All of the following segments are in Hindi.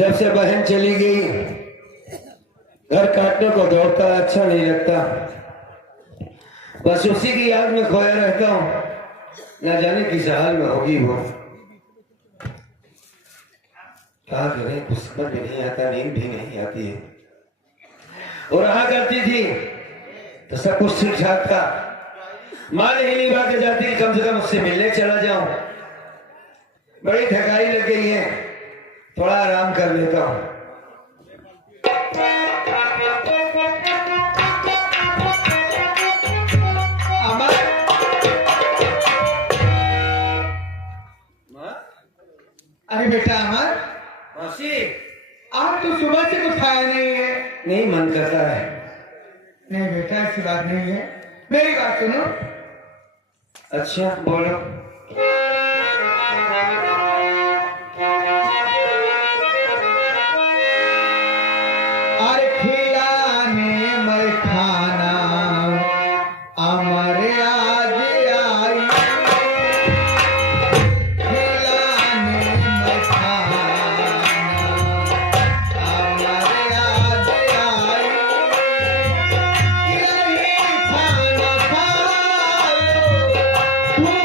जब से बहन चली गई घर काटने को दौड़ता अच्छा नहीं लगता, बस उसी की याद में खोया रहता हूँ। न जाने किस हाल में होगी वो। क्या करें, कुछ समझ भी नहीं आता, नींद भी नहीं आती है। और रहा करती थी तो सब कुछ ठीक ठाक था। माँ नहीं निभा के जाती, कम से कम उससे मिलने चला जाऊं। बड़ी थकाई लग गई है, थोड़ा आराम कर लेता हूं। अरे बेटा अमर, मौसी, आज तो सुबह से कुछ खाया नहीं है। नहीं मन करता है। नहीं बेटा, ऐसी बात नहीं है, मेरी बात सुनो। अच्छा बोलो। अरे खिलाने मैं खाना अमर आज आई, खिलाने मैं खाना अमर आज आई, यही खाना खा लो भूख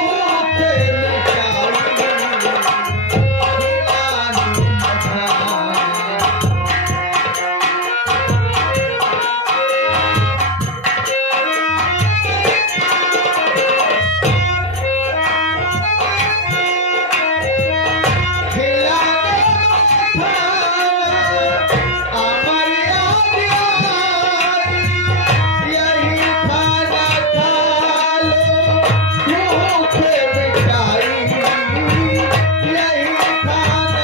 मिटाई, खिलाने मैं खाना।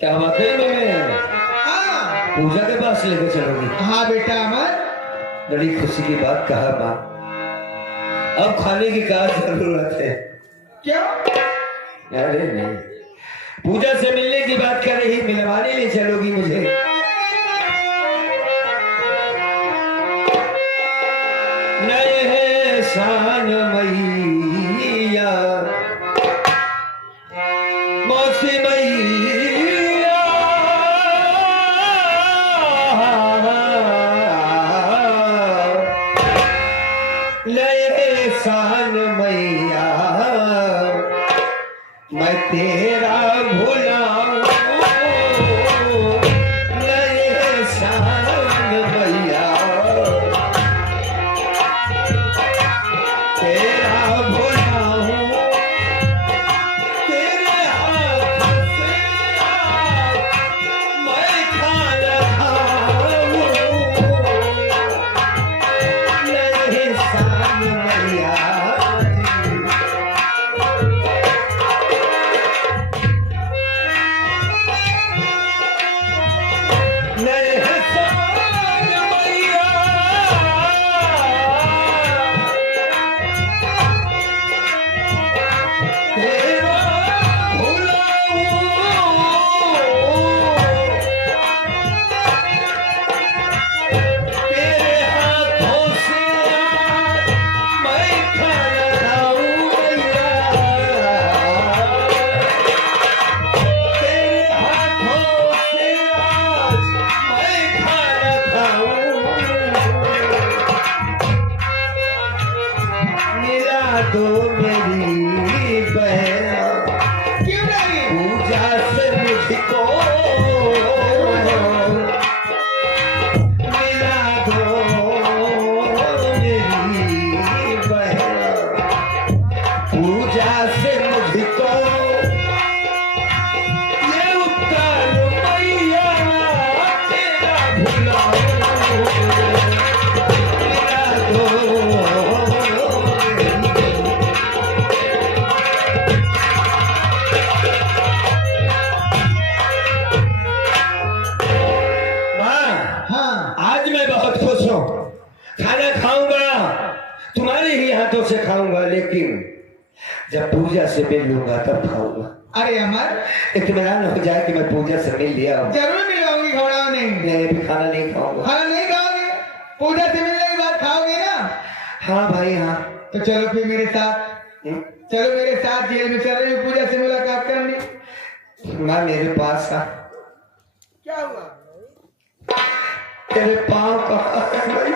क्या बात है, मैं पूजा के पास लेकर चलोगी? हाँ बेटा अमर, बड़ी खुशी की बात कहा माँ। अब खाने की क्या जरूरत है? क्यों? अरे नहीं, पूजा से मिलने की बात कर रही, मिलवाने ले चलोगी मुझे? नए है शान मैया, मौसी मैया, नए शान मैया, मैं तेरा भुलाऊं, नए शान मैया, तेरा भुलाऊं, तेरे हाथ से मैं खाना खाऊं, नए शान मैया। जब पूजा से मिल लूंगा तब खाऊंगा। अरे अमर, इत्मीनान हो जाए कि मैं पूजा से मिल लिया हूँ। जरूर मिलवाऊंगी, घबराओ नहीं। मैं भी खाना नहीं खाऊंगा। खाना नहीं खाओगे? पूजा से मिलने के बाद खाओगे ना? हाँ भाई हाँ। तो चलो फिर मेरे साथ, चलो मेरे साथ जेल में चल रही हूँ पूजा से मुलाकात करने। माँ मेरे पास आ। क्या हुआ? तेरे पाँव कहाँ है भाई?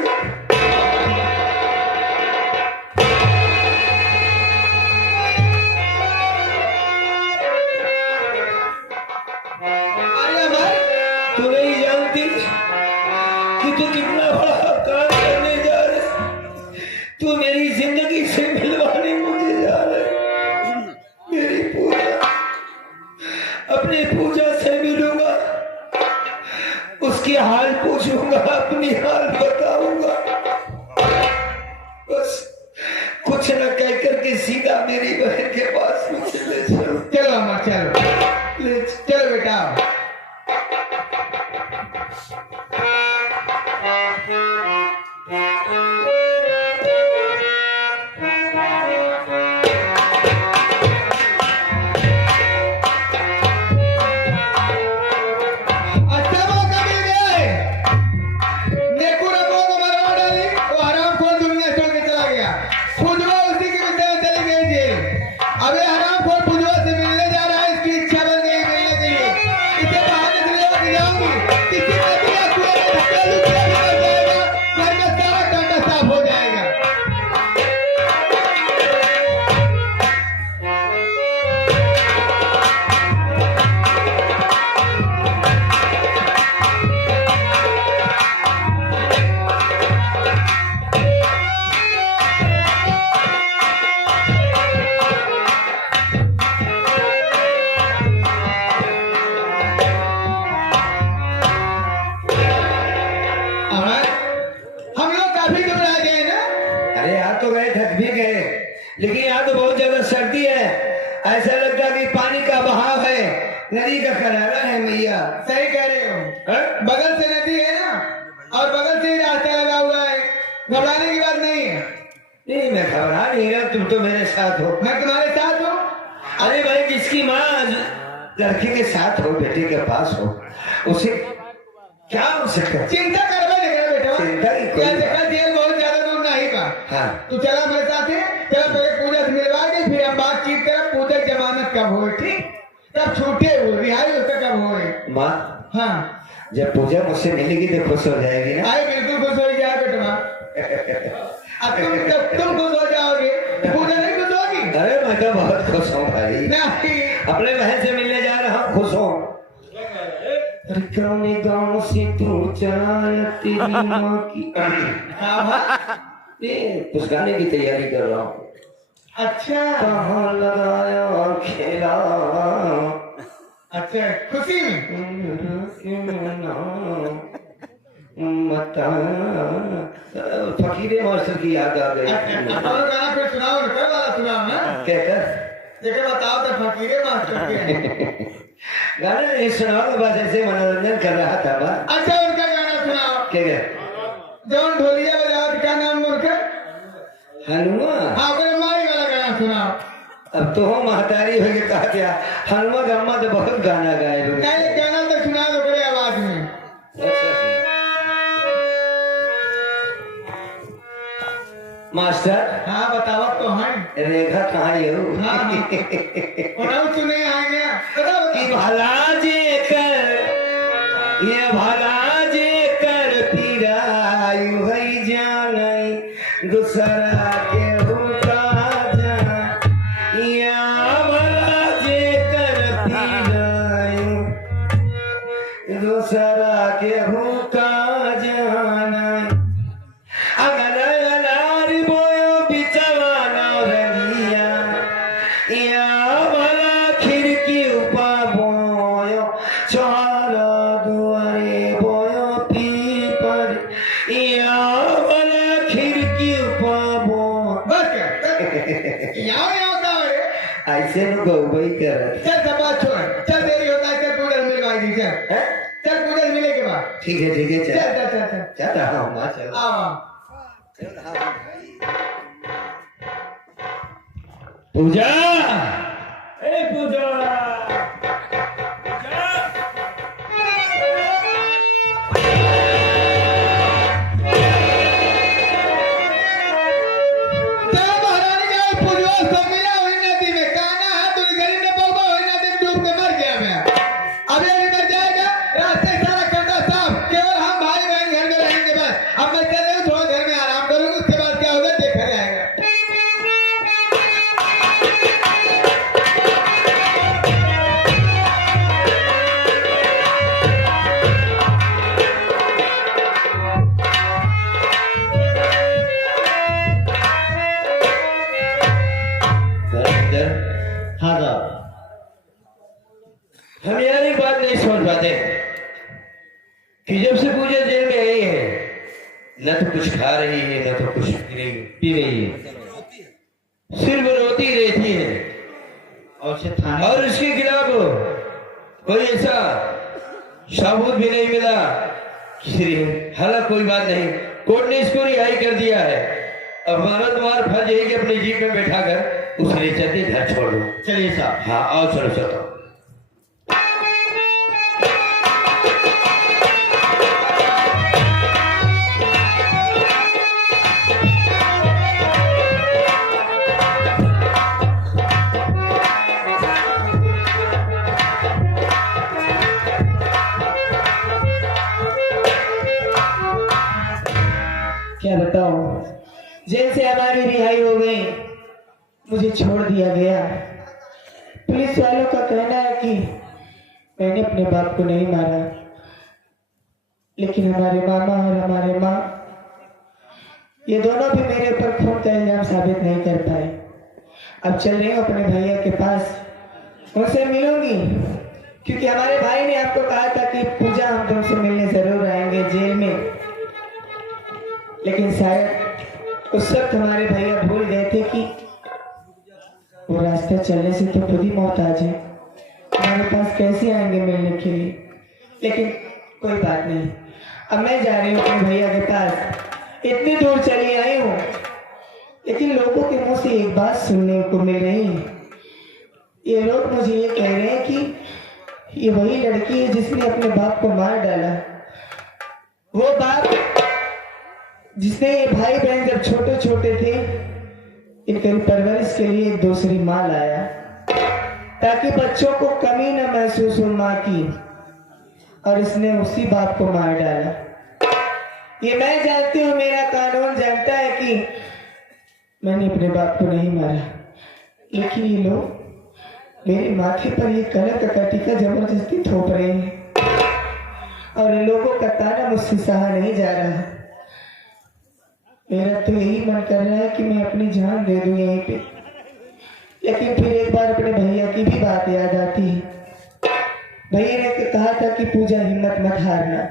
अरे अमर, तू नहीं जानती कि तू कितना बड़ा काम करने जा रहे। तू मेरी जिंदगी से मिलवाने मुझे जा रहे। मेरी पूजा, अपनी पूजा से मिलूंगा, उसकी हाल पूछूंगा, अपनी हाल बताऊंगा। बस कुछ न कह करके सीधा मेरी बहन के पास मुझे ले चलो। चलो अमर चलो, चलो बेटा। अच्छा मौका मिल गया है। नेकू रखो को मरवा डाली, वो हरामखोर दुनिया छोड़ के चला गया। पूजवा उसी के विषय में चली गई जेल। अबे हरामखोर पूजवा से मिलने जा रहा है, इसकी इच्छा बन गई मिलने के लिए। इसे बहाने से लेकर जाऊंगी, किसी नदी या कुएं में धक्का लुकिया भी कर जाएगा, घर में सारा कांटा साफ हो जाएगा। अमर, हम लोग काफी दूर आ गए ना? अरे यहाँ तो गए, थक भी गए, लेकिन यहाँ तो बहुत ज्यादा सर्दी है। ऐसा लगता है कि पानी का बहाव है, नदी का किनारा है मैया। सही कह रहे हो। हाँ? बगल से नदी है ना, और बगल से ही रास्ता लगा हुआ है, घबराने की बात नहीं है। नहीं मैं घबरा नहीं रहा, तुम तो मेरे साथ हो। मैं तुम्हारे साथ हूँ। अरे भाई जिसकी माँ लड़के के साथ हो, बेटे के पास हो, उसे क्या हो सकता है? चिंता करवा देगा बेटा। चिंता की कोई क्या बात देखा जेल बहुत ज्यादा दूर नहीं का। हाँ। तू चला मेरे साथ है, चलो पहले पूजा से मिलवा के फिर हम बातचीत करें, पूजा की जमानत कब हो, ठीक? तब छूटे हो, रिहाई उसका कब हो। माँ हाँ, जब पूजा मुझसे मिलेगी तो खुश हो जाएगी ना? आई बिल्कुल खुश हो जाए बेटा। अब तुम खुश हो जाओगे, पूजा नहीं खुश होगी? अरे मैं तो बहुत खुश हूँ भाई, नहीं। अपने बहन से मिलने जा रहा हूँ, खुश हूँ। अरे कौने गाँव से तू चला तेरी माँ की। ये कुछ गाने की तैयारी कर रहा हूँ। अच्छा कहाँ लगाया खेला, अच्छा, खुशी में। मता फकीरे मास्टर की याद आ गई। और गाना फिर सुनाओ, कर वाला सुनाओ ना। कहकर देखो बताओ तो फकीरे मास्टर के हैं। गाना नहीं सुनाओ, बस ऐसे मनोरंजन कर रहा था बस। अच्छा उनका गाना सुनाओ। क्या जौन ढोलिया बजाओ, क्या नाम है उनका? हनुमान? हाँ, अपने माई वाला गाना सुनाओ। अब तो हो महतारी हो गई, कहा क्या हनुमान अम्मा तो बहुत गाना गाए लोग। नहीं, गाना तो सुना दो बड़े आवाज में। मास्टर हाँ बताओ तो है। रेखा कहाँ है हो? हाँ हाँ, सुने आएंगे। कि भला जे कर, ये भला जे कर पीरायु है जान दूसरा के हुका जान, या भला जे कर पीरायु दूसरा के हुका जान, अगर अनार बोयो बिचवा नौरंगिया, या भला खिड़की उपा बोयो चारा दुआरे बोयो पीपर, या भला खिड़की उपा बोयो। बस यहाँ का है। ऐसे न गौबई कर। चल सब बात छोड़, चल देरी होता है, चल पूजा मिलवाई दी। चल पूजा मिले के बाद। ठीक है ठीक है, चल चल चल चल चल चल रहा हूँ माँ, चल आओ। पूजा ए पूजा त्या महारानी का पूजवा समीरा हुई नदी में काना है तो गरीब ने बोलबा हुई नदी में डूब के मर गया मैं अब ये मर जाएगा रास्ते सारा करता साफ केवल हम भाई बहन घर में रहेंगे बस अब मैं चल रहा हूँ थोड़ा घर में आराम करूंगा उसके बाद क्या होगा देखा जाएगा धर्मेंद्र, हाँ साहब हम यार एक बात नहीं समझ पाते कि जब से पूजा जेल में आई है न तो कुछ खा रही है न तो कुछ पी रही है, सिर्फ रोती रहती है और से थाने और उसके खिलाफ कोई ऐसा सबूत भी नहीं मिला किसी हालांकि कोई बात नहीं, कोर्ट ने इसको रिहाई कर दिया है। अब हमारा तुम्हारा फर्ज है कि अपने जीप में बैठा कर उसे ले चलते घर छोड़ दो। चलिए साहब। हाँ आओ चलो चलो। क्या बताऊं, जेल से हमारी रिहाई हो गई, मुझे छोड़ दिया गया। पुलिस वालों का कहना है कि मैंने अपने बाप को नहीं मारा, लेकिन हमारे मामा और हमारे माँ ये दोनों भी मेरे ऊपर खून का इल्जाम साबित नहीं कर पाए। अब चल रही हूँ अपने भैया के पास, उनसे मिलूंगी, क्योंकि हमारे भाई ने आपको कहा था कि पूजा हम तुमसे मिलने जरूर आएंगे जेल में, लेकिन शायद उस वक्त हमारे भैया भूल गए थे कि वो रास्ते चलने से तो खुद ही मौत आ जाए, हमारे पास कैसे आएंगे मिलने के लिए। लेकिन कोई बात नहीं, अब मैं जा रही हूँ अपने भैया के पास, इतनी दूर चली आई हूँ, लेकिन लोगों के मुंह से एक बात सुनने को मिल रही है। ये लोग मुझे ये कह रहे हैं कि ये वही लड़की है जिसने अपने बाप को मार डाला, वो बाप जिसने ये भाई बहन जब छोटे छोटे थे इनकी परवरिश के लिए एक दूसरी माँ लाया, ताकि बच्चों को कमी न महसूस हो माँ की, और इसने उसी बाप को मार डाला। ये मैं जानती हूँ, मेरा कानून जानता है कि मैंने अपने बाप को नहीं मारा, लेकिन ये लोग मेरे माथे पर ये कलंक का टीका जबरदस्ती थोप रहे हैं, और इन लोगों का ताना मुझसे सहा नहीं जा रहा। मेरा तो यही मन कर रहा है कि मैं अपनी जान दे दूं यहीं पे, लेकिन फिर एक बार अपने भैया की भी बात याद आती है। भैया ने कहा था कि पूजा हिम्मत मत हारना,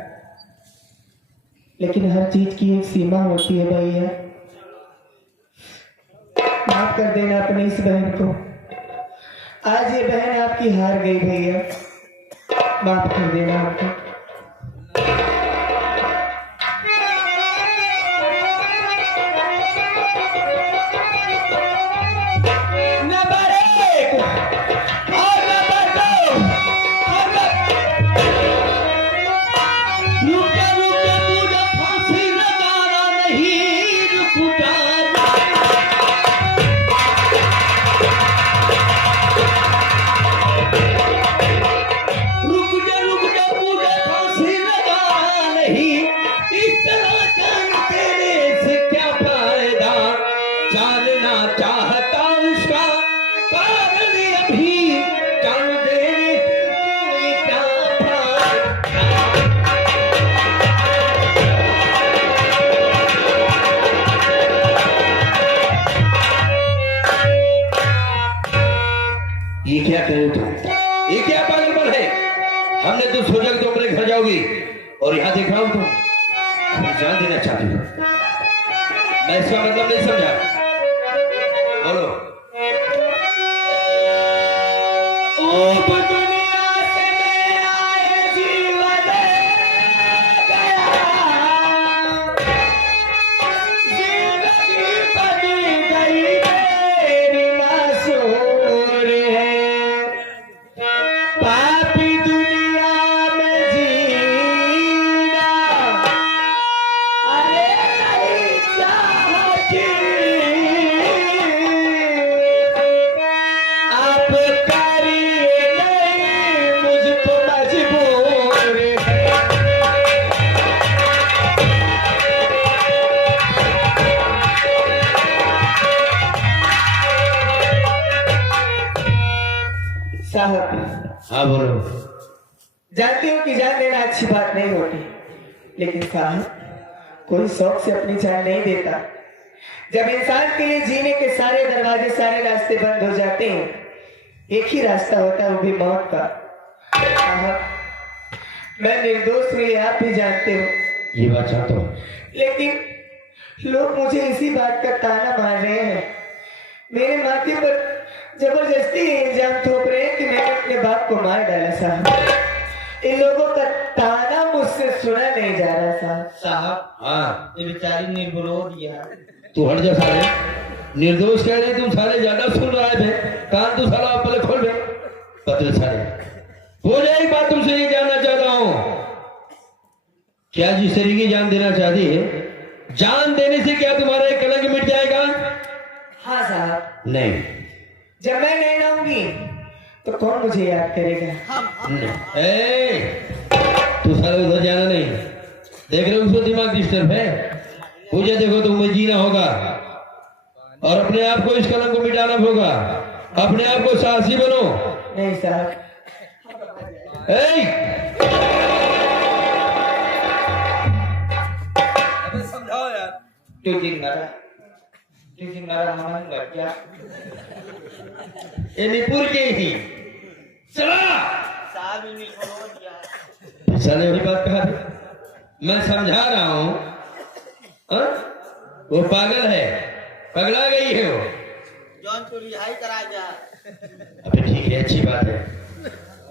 लेकिन हर चीज की एक सीमा होती है भैया। माफ कर देना अपनी इस बहन को, आज ये बहन आपकी हार गई भैया, माफ कर देना आपको। ये क्या कह रहे हो तुम? ये क्या पागलपन है? हमने तो सोचा कि तुम अपने घर जाओगी और यहाँ देख रहा हूँ तुम जान देना चाहती हो। मैं इसका मतलब नहीं समझा। बोलो। दुनिया से मैं आए जीवन गया, जिंदगी बन गई मेरी मासूम। हाँ बोलो। जानती हूँ कि जान देना अच्छी बात नहीं होती, लेकिन साहब कोई शौक से अपनी जान नहीं देता। जब इंसान के लिए जीने के सारे दरवाजे, सारे रास्ते बंद हो जाते हैं, एक ही रास्ता होता है, वो भी मौत का। साहब मैं निर्दोष हुई, आप भी जानते हो, ये बात चाहता हूँ, लेकिन लोग मुझे इसी बात का ताना मार रहे हैं, मेरे माथे पर जबरदस्ती इल्जाम थोप रहे हैं कि मैंने अपने बाप को मार डाला। साहब इन लोगों का ताना मुझसे सुना नहीं जा रहा। साहब साहब हाँ ये बेचारी निर्विरोध है। तू हट जा साले, निर्दोष कह रहे तुम साले ज्यादा सुन रहा है। कान तू साला पहले खोल बे पतले साले। बोले एक बात तुमसे ये जानना चाहता हूँ, क्या जिस तरीके जान देना चाहती है, जान देने से क्या तुम्हारा एक कलंक मिट जाएगा? हाँ साहब, नहीं। जब मैं नहीं रहूंगी तो कौन मुझे याद करेगा? तू सारे उधर जाना नहीं, देख रहे हो उसको दिमाग डिस्टर्ब है। मुझे देखो तुम्हें जीना होगा और अपने आप को इस कलंक को मिटाना होगा। अपने आप को साहसी बनो। नहीं साहब। समझाओ यार। तुझे मारा हमारा क्या? ये निपुर के ही चला साहब ये निर्विरोध है। साले वही बात कहा थी, मैं समझा रहा हूँ। वो पागल है, पगला गई है वो। जौन को रिहाई करा जा। अबे ठीक है, अच्छी बात है,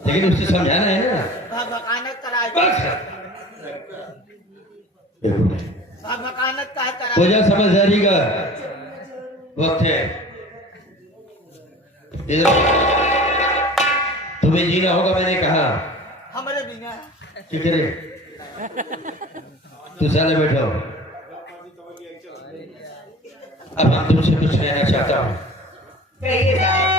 लेकिन उससे समझाना है ना। भकानत करा बस। भकानत का करा। पूजा समझदारी का वक्त है। इधर तुम्हें जीना होगा, मैंने कहा। हमारे बिना ठीक है रे, तू साले बैठो। अब हम तुमसे कुछ कहना चाहता हूँ। कहिए साहब।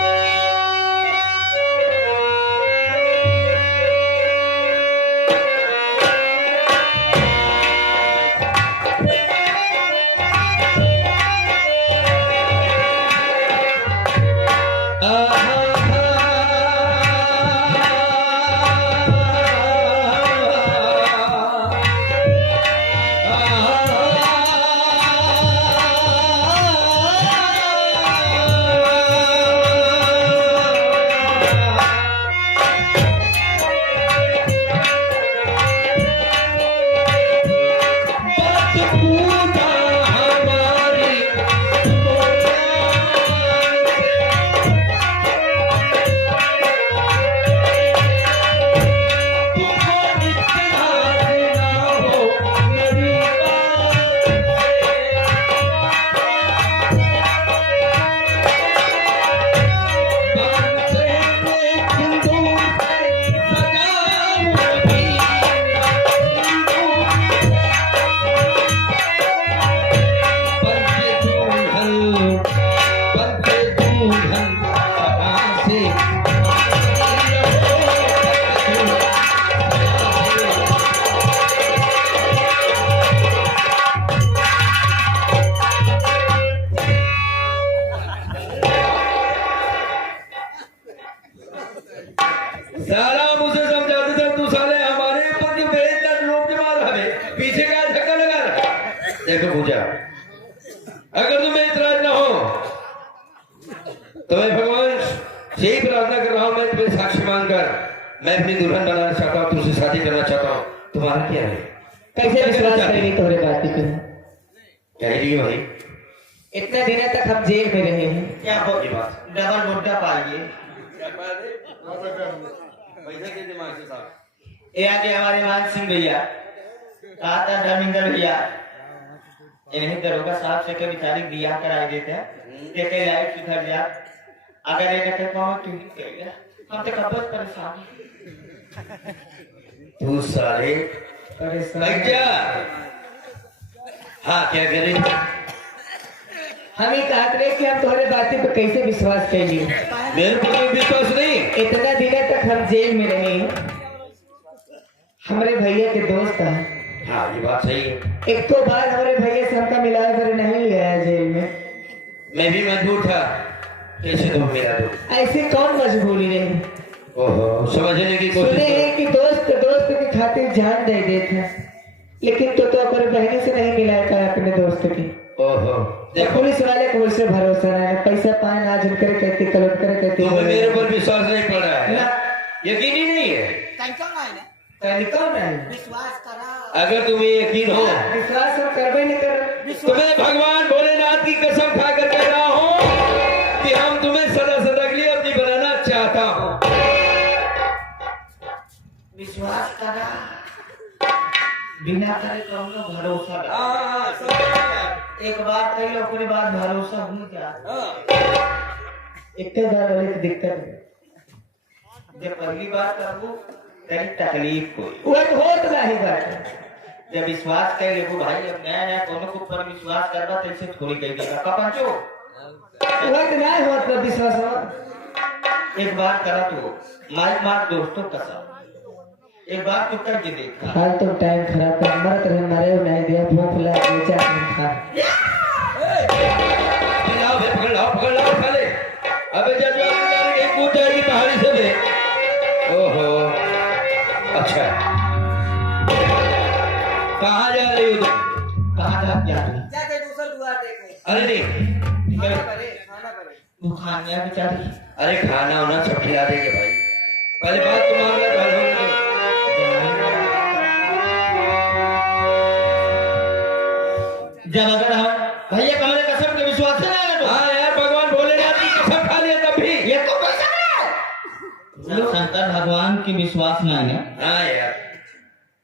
साला मुझे समझाते थे, तू साले हमारे ऊपर क्यों बेइज्जत लोग के मार हमें पीछे का धक्का लगा रहा। देखो पूजा, अगर तुम्हें इतराज ना हो तो मैं भगवान से ही प्रार्थना कर रहा हूँ, मैं तुम्हें साक्षी मानकर मैं अपनी दुल्हन बनाना चाहता हूँ, तुमसे शादी करना चाहता हूँ। तुम्हारा क्या है? कैसे विश्वास करेंगे तुम्हारे बात पे? कह रही है भाई, इतने दिनों तक हम जेल में रहे हैं। क्या हो ये बात डबल मुद्दा पाइए। ये आगे हमारे मान सिंह भैया, कहा था धर्मेंद्र भैया इन्हीं दरोगा साहब से कभी तारीख दिया कराई देते हैं, कहते लाइफ सुधर जा। अगर ये कर पाओ तू ही कहेगा, हम तो कब परेशान। तू साले लग जा। हाँ क्या करे? हम ही कहते रहे कि हम तुम्हारे बातें पर कैसे विश्वास करेंगे। मेरे पर कोई विश्वास नहीं। इतना दिनों तक हम जेल में रहे, हमारे भैया के दोस्त हैं। हाँ ये बात सही है। एक तो बार हमारे भैया से हमका मिलाया कर नहीं गया जेल में। मैं भी मजबूर था, कैसे तुम मेरा दोस्त? ऐसी कौन मजबूरी रही? ओहो, समझने की कोशिश सुने करो। हैं कि दोस्त दोस्त की खातिर जान दे देता, लेकिन तो अपने बहनी से नहीं मिला पाया अपने दोस्त की। ओहो, देखो पुलिस वाले को मुझसे भरोसा नहीं है, पैसा पाए आज उनकर कहती कल उनकर कहती। तुम्हें मेरे ऊपर विश्वास नहीं पड़ रहा है, ना। यकीन ही नहीं है। कहनी कौन है? अगर तुम्हें यकीन हो, विश्वास हम करबे नहीं कर। तुम्हें भगवान भोलेनाथ की कसम खा कर कह रहा हूँ कि हम तुम्हें सदा सदा के लिए अपनी बनाना चाहता हूँ। विश्वास करा, बिना करे कहूँगा भरोसा करा। हाँ, समझ एक बात कही लो, पूरी बात भरोसा हो क्या? इतने बार वाले की दिक्कत है। जब पहली बार करूँ तेरी तकलीफ कोई, वो तो होत नहीं बात। जब विश्वास कर ले भाई, अब नया नया कोनो के ऊपर विश्वास करवा तो ऐसे थोड़ी कह देगा कपंचो। वो तो नहीं होत पर विश्वास हो। एक बार करा तो मार मार दोस्तों कसम, एक बार तो करके देखा। हाल तो टाइम खराब कर मरत रहे मरे नहीं दिया भूख लगा बेचा नहीं खा। लाओ बे, पकड़ लाओ साले। अबे जजवान कहीं कूद जाएगी पहाड़ी से बे। ओहो, अच्छा कहाँ जा रही हो तुम? कहाँ जा रही? जाके दूसरा द्वार देखो। अरे नहीं, खाना करे। तू खाने बेचारी। अरे खाना वाना सब खिला देंगे भाई, पहले बात तुम्हारा घर होने दो। जब अगर हम भैया कमरे कसम के विश्वास से ना, हाँ यार, भगवान भोलेनाथ की कसम खा लिया तब भी। ये तो कैसा है? शंकर भगवान की विश्वास नहीं है, हाँ यार,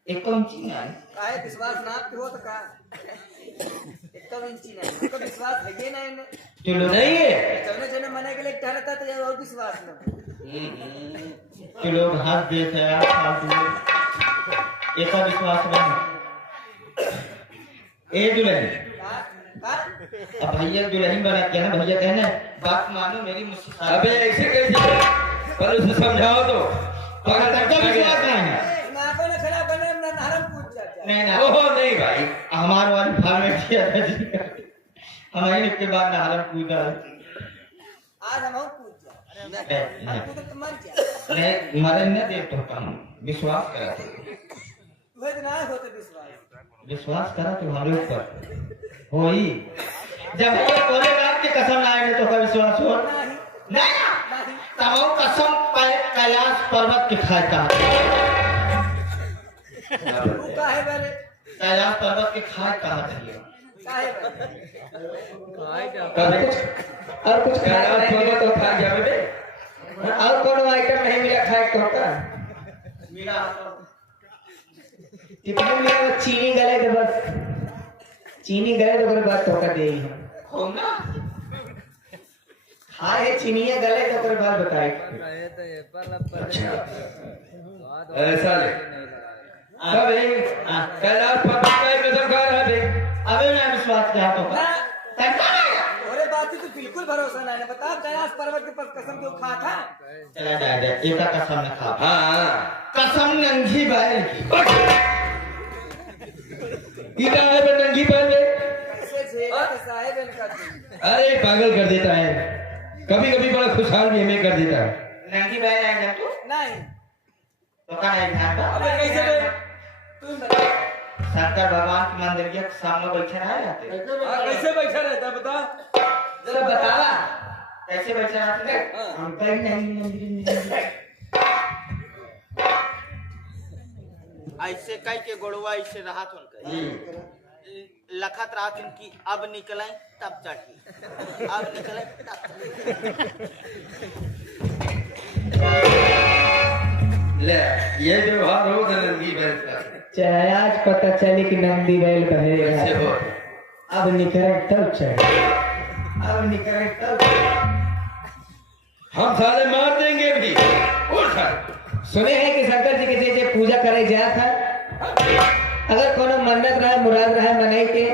एक कौन चीज है? काहे विश्वास ना आपके हो तो का? एकदम इंची नहीं, तो विश्वास है ये नहीं ने। चलो नहीं है। जौने जौने मने के लिए ठहरता तो ये और विश्वास ना। चलो हाथ देते हैं फालतू, ऐसा विश्वास नहीं। ए दुल्हन, अब भैया दुल्हन बना के ना, भैया कहना बात मानो मेरी मुझसे। अबे ऐसे कैसे, पर उसे समझाओ तो। अगर तक विश्वास नहीं है, नाको ने खड़ा बने ना नरम पूछ जाता। नहीं ना ओहो नहीं भाई, हमारे वाली भाग में किया था जी, हमारे के बाद नहरम कूदा। आज हम पूछ जा। हम कूद तो मर जा। नहीं मरे न दे तो हम विश्वास करा, वो तो ना होता विश्वास। विश्वास करा तो हमारे ऊपर हो ही। जब ये कोले रात की कसम लाएंगे तो का विश्वास हो नहीं नहीं ना, नहीं। तब कसम कैलाश पर्वत के खाता, तू काहे बरे? कैलाश पर्वत के खाए कहा चाहिए। काहे बरे? और कुछ खाया कैलाश नहीं मिला पर्वत तो तो खा जावे बे। और कोनो आइटम नहीं मिला खाए तो का? मेरा कितने मिला वो चीनी गले तो बस चीनी गले तो कोई बात तो का दे ही हो ना, खाए है चीनी गले तो कोई बात बताए। अच्छा ऐसा ले, सब है कैलाश पर्वत का एक कसम खा रहा है बे। अबे ना विश्वास किया तो का ओरे बात ही तो बिल्कुल भरोसा नहीं है। बता कैलाश पर्वत के पास कसम क्यों खा था? चला जाए एक कसम न खा, हाँ, कसम नंगी बैल की। कीड़ा है बे नंगी बैल बे। कैसे झेला के साहेब इनका तू? अरे पागल कर देता है, कभी कभी बड़ा खुशहाल भी हमें कर देता है। नंगी बैल आएगा तू नहीं। तो कहाँ है ध्यान का? अबे कैसे बे? तू बता। शंकर भगवान के मंदिर के सामने बैठे रहे जाते, कैसे बैठा रहता बता? जरा बतावा कैसे बैठे रहते? हम कहीं नहीं ऐसे कई के गोड़वा ऐसे रहा लखत रात की अब निकले तब चढ़ी, अब निकले तब ले ये व्यवहार हो नंगी बैल का। चाहे आज पता चले कि नंदी बैल कैसे बहेगा, हो? अब निकले तब चढ़े, अब निकले तब। हम साले मार देंगे भी। उठ। सुने हैं कि शंकर जी के जैसे पूजा करे जा था, अगर कोनो मन्नत रहे मुराद रहे मनाई के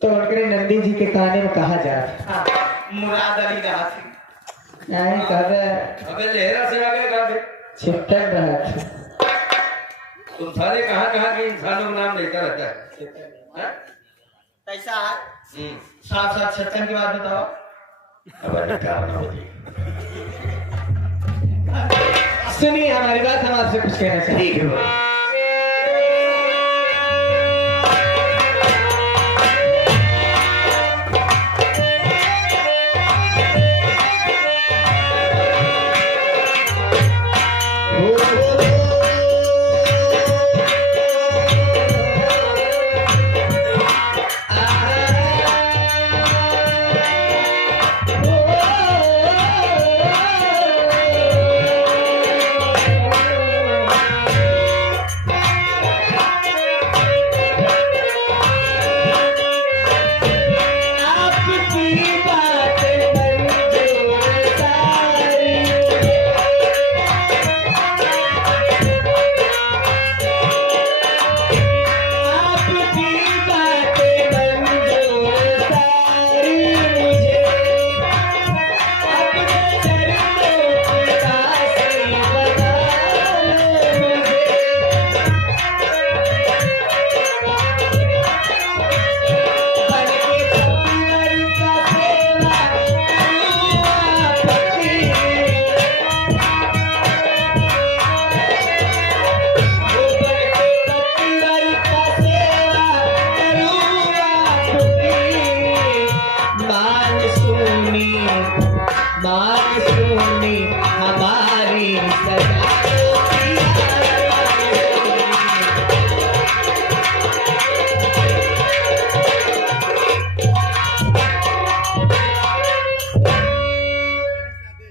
तो उनके नंदी जी के कहने में कहा जाता। मुराद अली रहा थी। नहीं कहते अबे लहरा से आगे कहा बे? छिपटक रहा था। तुम सारे कहाँ कहाँ के इंसानों का नाम लेता रहता है, हाँ? कैसा है? साथ साथ सत्संग की बात बताओ। अब क्या होगी? सुनिए हमारी बात, हम आपसे कुछ कहना चाहते हैं। ठीक है बाबा।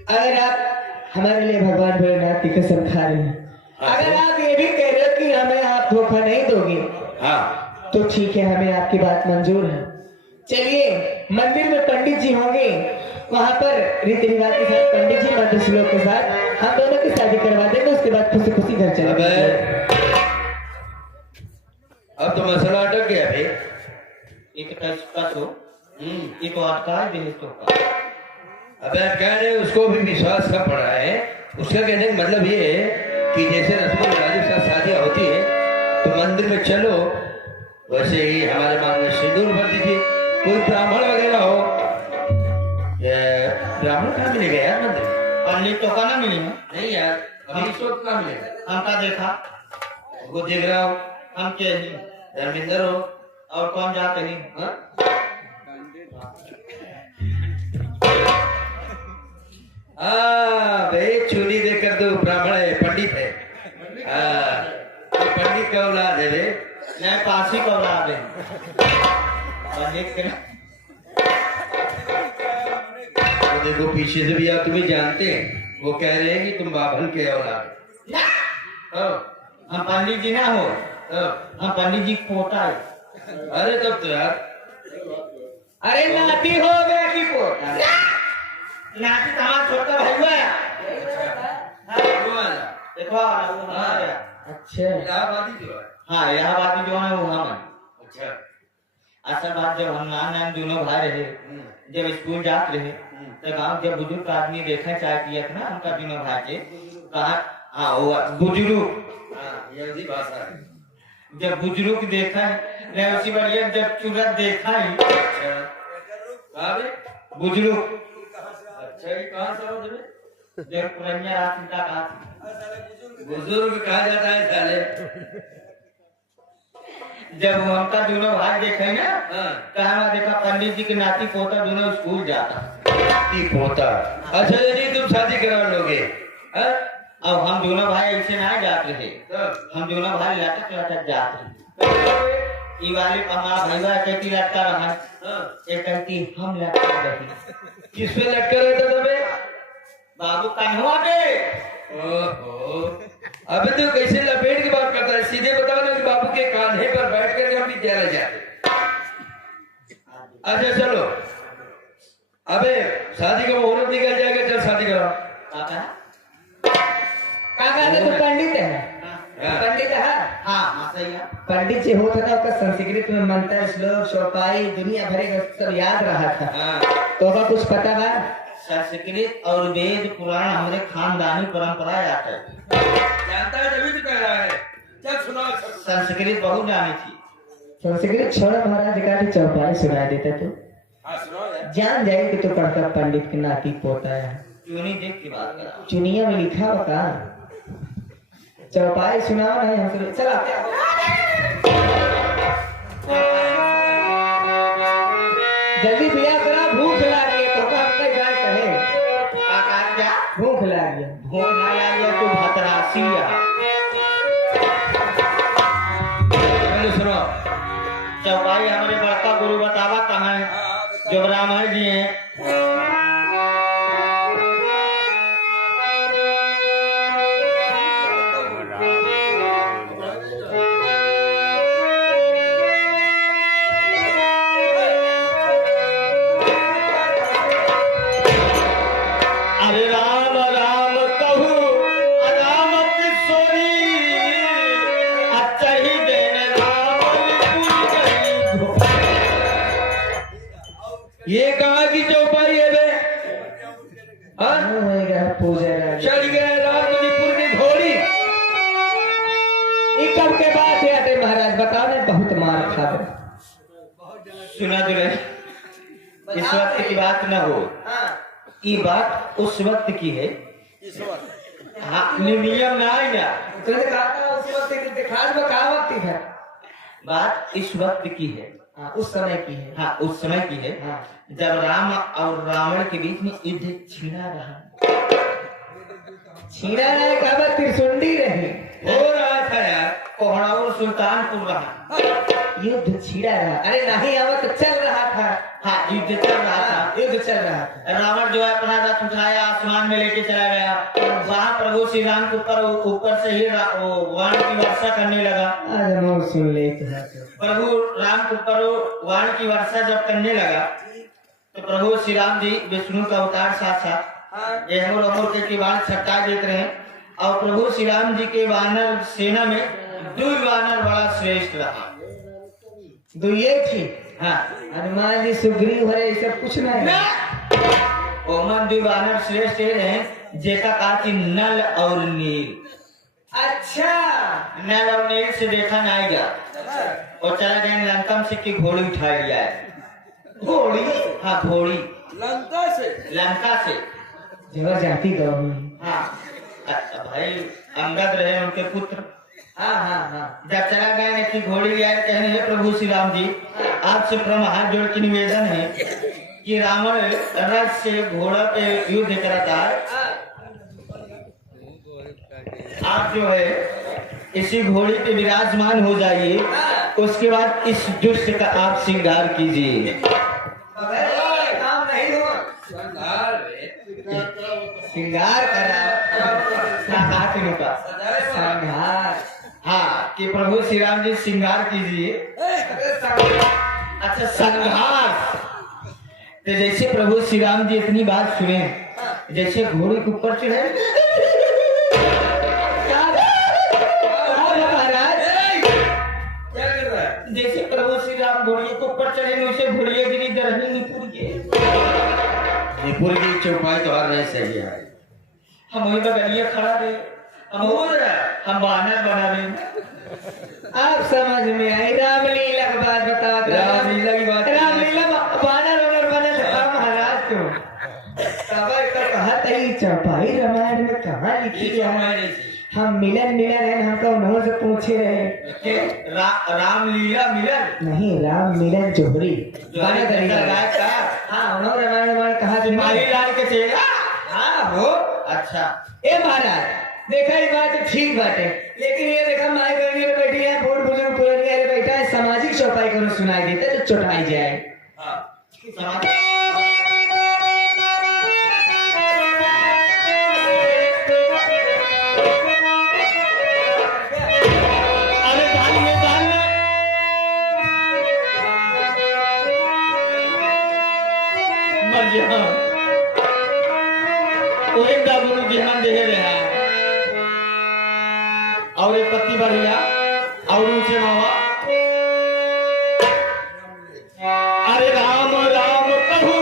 अगर आप हमारे लिए भगवान भोलेनाथ की कसम खा रहे हैं, अगर आप ये भी कह रहे हो कि हमें आप धोखा नहीं दोगे, हाँ तो ठीक है, हमें आपकी बात मंजूर है। चलिए, मंदिर में पंडित जी होंगे, वहां पर रीति रिवाज के साथ पंडित जी मंत्र श्लोक के साथ हम दोनों की शादी करवा देंगे। उसके बाद खुशी खुशी घर चले अबे, अब तो मसला अटक गया भाई। एक कसो ये तो अटका है दिनेश तो का। अबे कह रहे उसको भी विश्वास कम पड़ा है। उसका कहने का मतलब ये है कि जैसे रस्मों रिवाजों के साथ शादियां होती है तो मंदिर में चलो, वैसे ही हमारे मांग में सिंदूर भर दीजिए। कोई ब्राह्मण वगैरह हो, ब्राह्मण कहाँ मिलेगा यार मंदिर में? पंडित तो का ना मिली है। नहीं यार, अभी इस वक्त कहाँ मिलेगा? हम का देखा, वो देख रहा हूँ हम के ही धर्मेंद्र हो। और कौन जाते नहीं। हाँ? भाई चूनी देकर तो ब्राह्मण है, पंडित है। तो पंडित का औलाद है रे। नहीं पासी का औलाद है। पंडित के तो देखो पीछे से भी आप तुम्हें जानते हैं, वो कह रहे हैं कि तुम बाभन के औलाद। हम पंडित जी ना हो, हम पंडित जी पोता है। अरे तब तो यार, अरे नाती हो गया कि पोता? नाती तमाम छोटा भाई हुआ है। वो वाला। देखो वाला वो हमारा है। अच्छा, इलाहाबादी जो है। हाँ इलाहाबादी जो है वो हम है। अच्छा। असल बात जब हम नान दोनों भाई रहे, जब स्कूल जाते रहे तो गाँव जब बुजुर्ग आदमी देखा चाहे किया था ना उनका दोनों भाई के कहा, हाँ वो बुजुर्ग, हाँ ये उसी भाषा है। जब बुजुर्ग देखा है उसी बढ़िया जब चूरत देखा है कहाँ बे? बुजुर्ग अच्छा ये कहाँ से हो तुम्हें? जब पुरनिया रात का कहा बुजुर्ग कहा जाता है साले। जब उनका दोनों भाई देखे ना हाँ। कहा देखा पंडित जी के नाती पोता दोनों स्कूल जाता। नाती पोता। अच्छा नहीं तुम शादी करा लोगे? हाँ? अब हम दोनों भाई ऐसे ना जाते थे, तब? हम दोनों भाई लटक लटक जाते थे। ये वाले हमारा भैया कहती लटका रहा, हाँ। एक कहती हम लटका रही। किस पे लटका रहता था बे? बाबू कन्हवा पे। ओहो, अबे तो कैसे लपेट के बात करता है? सीधे बताओ ना कि बाबू के कांधे पर बैठ कर हम विद्यालय जाते। अच्छा चलो, अबे शादी का मुहूर्त निकल जाएगा, चल शादी करो। काका तो पंडित है, पंडित है। हाँ सही है। पंडित जी होता था उसका संस्कृत में मंत्र श्लोक चौपाई दुनिया भरे का सब याद रहा था। हाँ। तो का कुछ पता बा? संस्कृत और वेद पुराण हमारे खानदानी परंपरा आता है। जानता है तभी तो कह रहा है। चल सुनाओ। संस्कृत बहुत जानी थी। संस्कृत छोड़ो महाराज का भी चौपाई सुना देता तो हाँ सुनाओ यार। जान जाए कि तो पढ़ता पंडित के नाती पोता है। चुनी देख की बात करा। चुनिया में लिखा हुआ का चौपाई सुनाओ ना हमसे। चला जल्दी बिया करा, भूख लगी है। तो हमसे जाए कहे काका क्या भूख लगी है। भूख ना लगी तो भतरासिया। पहले सुनो। चौपाई हमारे बड़का गुरु बतावा कहाँ है, जो ब्राह्मण जी हैं। अरे राम राम कहू राम किशोरी, अच्छा ही देन राम ये कहाँ की चौपाई है बे? हाँ? पूजा चल गए रामपुर की घोड़ी। कब के बाद है आते महाराज बताओ ना, बहुत मार खा दे। सुना दुल्हन, इस वक्त की बात न हो, ये बात उस वक्त की है। हाँ, नियम ना है ना, तुमने कहा था उस वक्त दिखाल में कहा वक्त है। बात इस वक्त की है। हाँ, उस समय की है। हाँ, उस समय की है हाँ। जब राम और रावण के बीच में युद्ध छिड़ा रहा। छीना रहे कहा त्रिशुंडी रही हो रहा था यार। कोहड़ापुर सुल्तानपुर रहा। युद्ध छिड़ा रहा। अरे नहीं आवत तो चल रहा था। हाँ, युद्ध चल रहा था। युद्ध चल रहा था। रावण जो है अपना रथ उठाया, आसमान में लेके चला गया। वहाँ प्रभु श्री राम के ऊपर से ही वाण की वर्षा करने लगा। आज हम सुन ले प्रभु राम के ऊपर वाण की वर्षा जब करने लगा तो प्रभु श्री राम जी विष्णु का अवतार साक्षात ये अमर अमर के बाण छटका देते रहे। और प्रभु श्री राम जी के वानर सेना में दो वानर बड़ा श्रेष्ठ रहा। दो ये थी। हाँ, हनुमान जी सुग्रीव हरे ये सब कुछ नहीं। ओमन दो वानर श्रेष्ठ रहे जेका कहा कि नल और नील। अच्छा नल और नील से देखा नहीं गया और चला गया लंका से की घोड़ी उठा लिया है। घोड़ी। हाँ, घोड़ी लंका से जगह जाती गौरी। हाँ। अच्छा भाई, अंगद रहे उनके पुत्र। हाँ हाँ हाँ। जब चला गया ने की घोड़ी लिया, कहने हे प्रभु श्री राम जी, आपसे प्रभु हाथ जोड़ के निवेदन है कि रावण रथ से घोड़ा पे युद्ध करता है। आप जो है इसी घोड़ी पे विराजमान हो जाइए, उसके बाद इस दुष्ट का आप श्रृंगार कीजिए। काम नहीं हो श्रृंगार करा श्रृंगार। हाँ, कि प्रभु श्री राम जी श्रृंगार कीजिए। अच्छा, संघार। तो जैसे प्रभु श्री राम जी इतनी बात सुने, जैसे घोड़े के ऊपर चढ़े, जैसे प्रभु श्री राम घोड़िए के ऊपर चढ़े, वैसे घोड़िए गिरी दरहनी निपुर के। निपुर की चौपाई तो हर नहीं सही है। हम वही बगलिए खड़ा रहे, हम बानर बना रहे। आप समझ में आई रामलीला की बात बता। रामलीला की बात। रामलीला बानर वनर बने महाराज क्यों कहा था ये चौपाई रामायण में कहाँ लिखी है? हम मिलन मिलन है, हमको उन्होंने से पूछे रहे। रामलीला मिलन नहीं, राम मिलन जोहरी गाने गायक का। हाँ, उन्होंने रामायण कहा माली लाल के चेला। हाँ हो। अच्छा, ए महाराज देखा ये बात ठीक बात है, लेकिन ये देखा माई बहनी में बैठी है, बूढ़ बुजुर्ग पुरानी बैठा है, सामाजिक चौपाई को सुनाई देता है तो चौटाई जाए। अरे धान में मर गया। वो एक गुरु ध्यान दे रहे हैं और एक पत्ती बढ़िया और ऊंचे मावा। अरे राम राम कहू,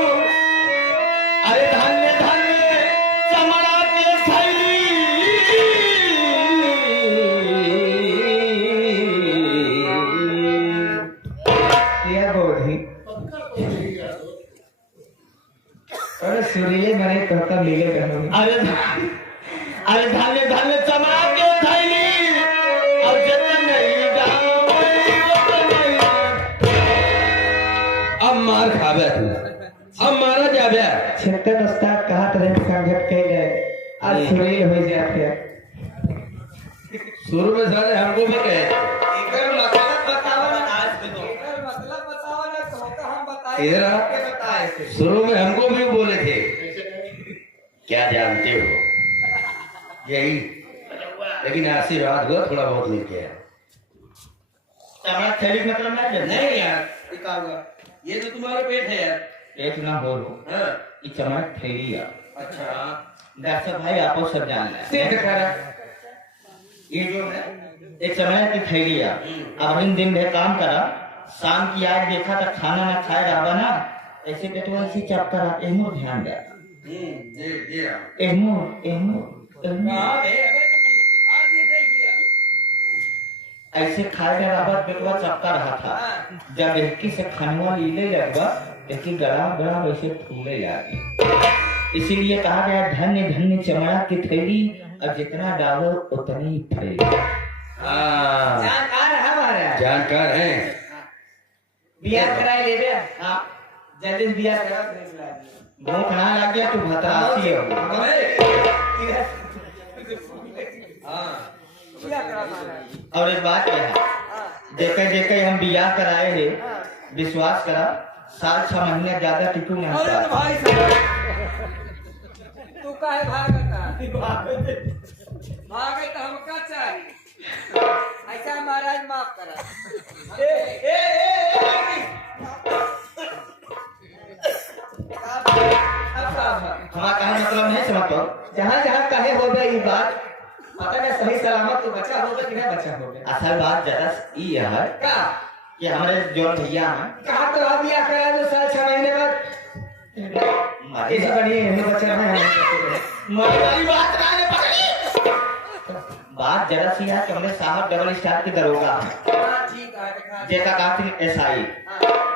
अरे धन्य धन्य चमड़ा के थैली। यह बोधी और सुरीले बने तो का और लीले करूंगी। अरे धाने धाने चमड़ा के थैली और जतन नहीं जाओ अब मार खाबे तू, अब मारा जाबे। छिहत्तर उस्ताद कहा तरह संगत के गए आज सुरील हो जाते। शुरू में साले हमको भी कहे एकर मतलब बतावा ना, एकर मतलब बतावा ना, तो होता हम बताए इधर आ। के बताए थे। शुरू में हमको भी बोले थे क्या जानते हो यही, लेकिन आशीर्वाद हुआ थोड़ा बहुत मिल गया। चमड़ा थैली मतलब नहीं यार, टिका हुआ ये तो तुम्हारा पेट है यार। पेट ना बोलो, हाँ, ये चमड़ा थैली है। अच्छा दरअसल भाई आपको सब जान सिद्ध है करा ये जो है। एक चमड़ा की थैली है। अब इन दिन में काम करा, शाम की आज देखा तो खाना ना खाए रहा ना, ऐसे पेटवा ऐसे चप करा। एमो ध्यान दे, दे रहा हूँ। एमो एमो एमो हाँ, दे, आज ये देख लिया। ऐसे खाए के रहा पेटवा चपका रहा था। जब एक से खानवा लीले लगवा, एक गड़ा गड़ा वैसे फूले लगे। इसीलिए कहा गया धन्य धन्य चमड़ा की थैली, और जितना डालो उतनी ही फैली। हाँ, जानकार है हमारा। जानकार हैं। बियाह कराए ले बे। हां, जल्दी से बियाह करा दे। भूख ना लग गया तो भतरासी हो। हाँ, बियाह करा महाराज। और एक बात है, देखे देखे हम बियाह कराए है, विश्वास करा 7-6 महीने ज्यादा टिकू नहीं अरे था। भाई साहब, तू काहे भागता? भागे तो हमका चाहिए। ऐसा महाराज माफ करा। हमारा कहा मतलब नहीं समझ तो। जहाँ जहाँ कहे हो गए ये बात पता नहीं सही सलामत तो बचा होगा कि नहीं बचा होगा। असल बात जरा ये है क्या कि हमारे जो भैया हैं, कहा तो आप बियाह करा दो 6 महीने बाद इसी बढ़िया हमें बचा है। हमारी बात राने पकड़ी। बात जरा सी है कि हमने साहब डबल स्टार की दरोगा है, ठीक है। जेका कातिल एसआई।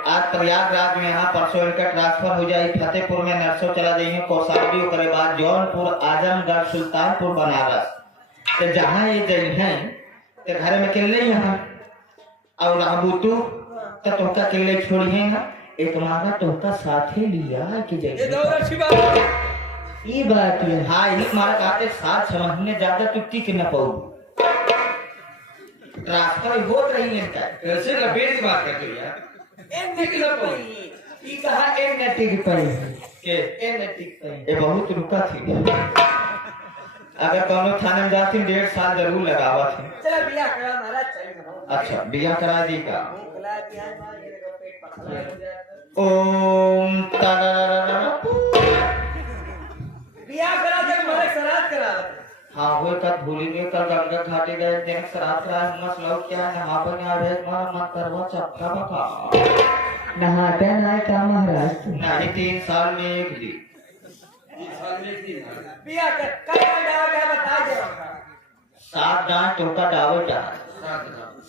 आज प्रयागराज में यहाँ परसों इनका ट्रांसफर हो जाए, फतेहपुर में नरसों चला देंगे, कौशाम्बी करे बाद जौनपुर, आजमगढ़, सुल्तानपुर, बनारस। तो जहाँ ये जगह है तो घर में किले यहाँ और रहबूतू तो तोहका किले छोड़िए ना, एक मारा तोहका साथे लिया कि ये जगह दौर अच्छी बात है। ये बात ये हाँ एक मारा कहते 7-6 महीने ज्यादा तू टिक न पाऊ। ट्रांसफर हो रही है इनका। कैसे लपेट की बात करते हो यार। ये कहा एक नटी की पड़ी के एक नटी की पड़ी। ये बहुत रुका थी। अगर दोनों थाने में जाती 1.5 साल जरूर लगावा थी। चलो बियाह करा महाराज, चल। अच्छा बिया करा दी का। भूखला बियाह मार के देखो, पेट पतला हो जाएगा। ओम तररररर। बियाह करा दे महाराज, श्राद्ध करा दे। हाँ वो कल भूलेंगे, कल गंगा घाटे गए दिन श्राद्ध रहा मस लोग क्या नहा पर आ रहे मार मत करवा चपका बका। नहाते नहाए का महाराज नहीं 3 साल में एक दिन। बियाह कर कब डाल के बता दे। 7 डांट टोका डावल डाल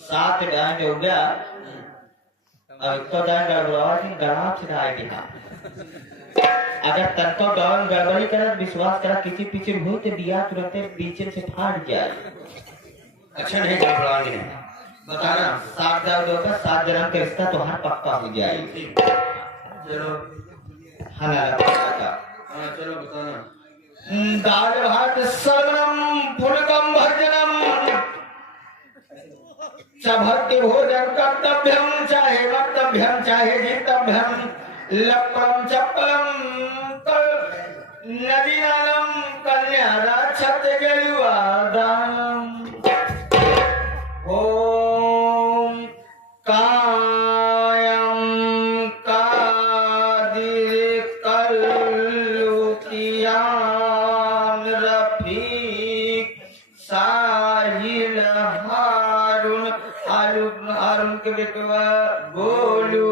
7 डांट हो गया। अब तो डांट गड़बड़ा थी गड़ा छिड़ाए दिया। अगर तनको डाउन गड़बड़ी करा विश्वास करा किसी पीछे हो तो दिया तुरंत पीछे से फाट जाए। अच्छा नहीं गड़बड़ाएंगे नहीं। बताना 7 डाउट होगा 7 जन्म का रिश्ता तो हर पक्का हो जाएगी। चलो हाँ ना हाँ चलो बताना। दाल भात सर्वनम फुलकम भजनम सभक्ति भोजन कर्तव्यम चाहे वक्तव्यम चाहे जीतव्यम लपड़म चप्पलम नदीनालम कन्यारा छत गरुआदानम। ओम कायम कादिर कल्लुतियान रफीक साहिल हारून हारून के बेटवा गोलू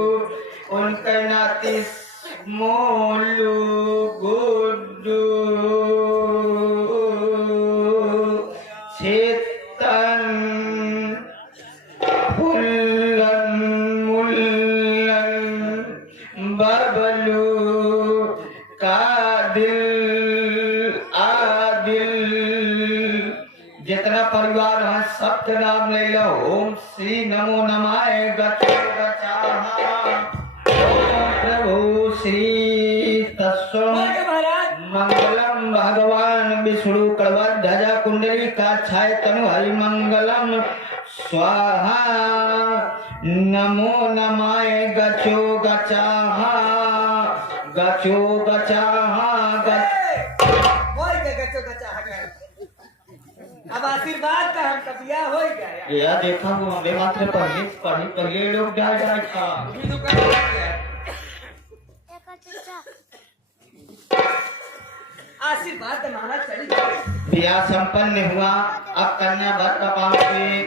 उनका नाती मोलू गुड्डू चेतन फुल्लन मुल्लन बबलू कादिल जितना परिवार है सबके नाम ले लो। ओम श्री नमो नमाय गचो गचाहा। ओम प्रभु श्री तस्व मंगलम भगवान विष्णु कड़वर ध्वजा कुंडली का छाय तनु हरि मंगलम स्वाहा। नमो नमाय गचो गचाहा गचो गचाहा अब आशीर्वाद का हम कबिया हो गया। यह देखा वो हमें मात्र पहले लोग डाल जाए था। आशीर्वाद माना चली जाए। ब्याह संपन्न हुआ। अब कन्या वर का पांव छुए।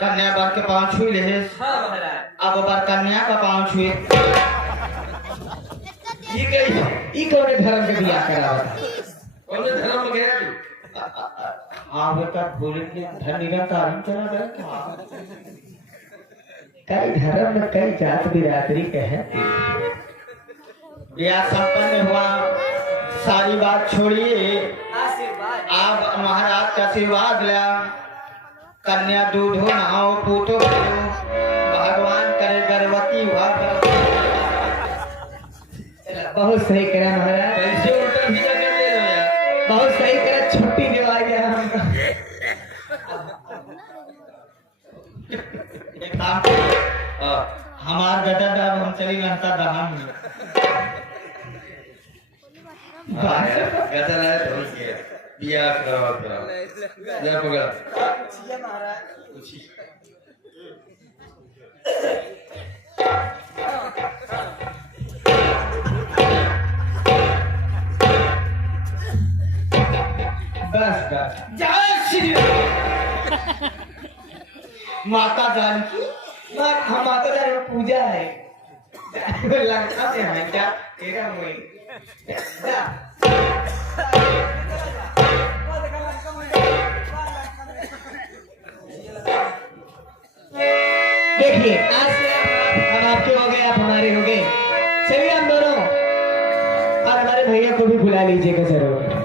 कन्या वर के पांव छुए ले। अब वर कन्या का पांव छुए। ई कौन धर्म के बियाह करा था? कौन धर्म में गया तू? हाँ बेटा बोले कि धन निरंतर ही चला गया था। कई धर्म में कई जात बिरादरी के हैं। ब्याह संपन्न हुआ। सारी बात छोड़िए। आशीर्वाद आप महाराज का आशीर्वाद लिया। कन्या दूधो नहाओ पूतो करो। भगवान करे गर्भवती हुआ। बहुत सही करा महाराज, पैसे उल्टा सीधा कर दे रहे यार। बहुत सही करा। छुट्टी दिवा गया हमको। एक काम करो। हाँ हमार गदा दाब हम चली रहता दहन में। गदल है तो उसके बियाह कराओ। जा पकड़ा। बस बस जय श्री राम। माता जानकी हम माता रानी की पूजा है। लंका से है क्या तेरा मुझे देखिए आज से हम आपके हो गए, आप हमारे हो गए। चलिए हम दोनों और हमारे भैया को भी बुला लीजिएगा जरूर।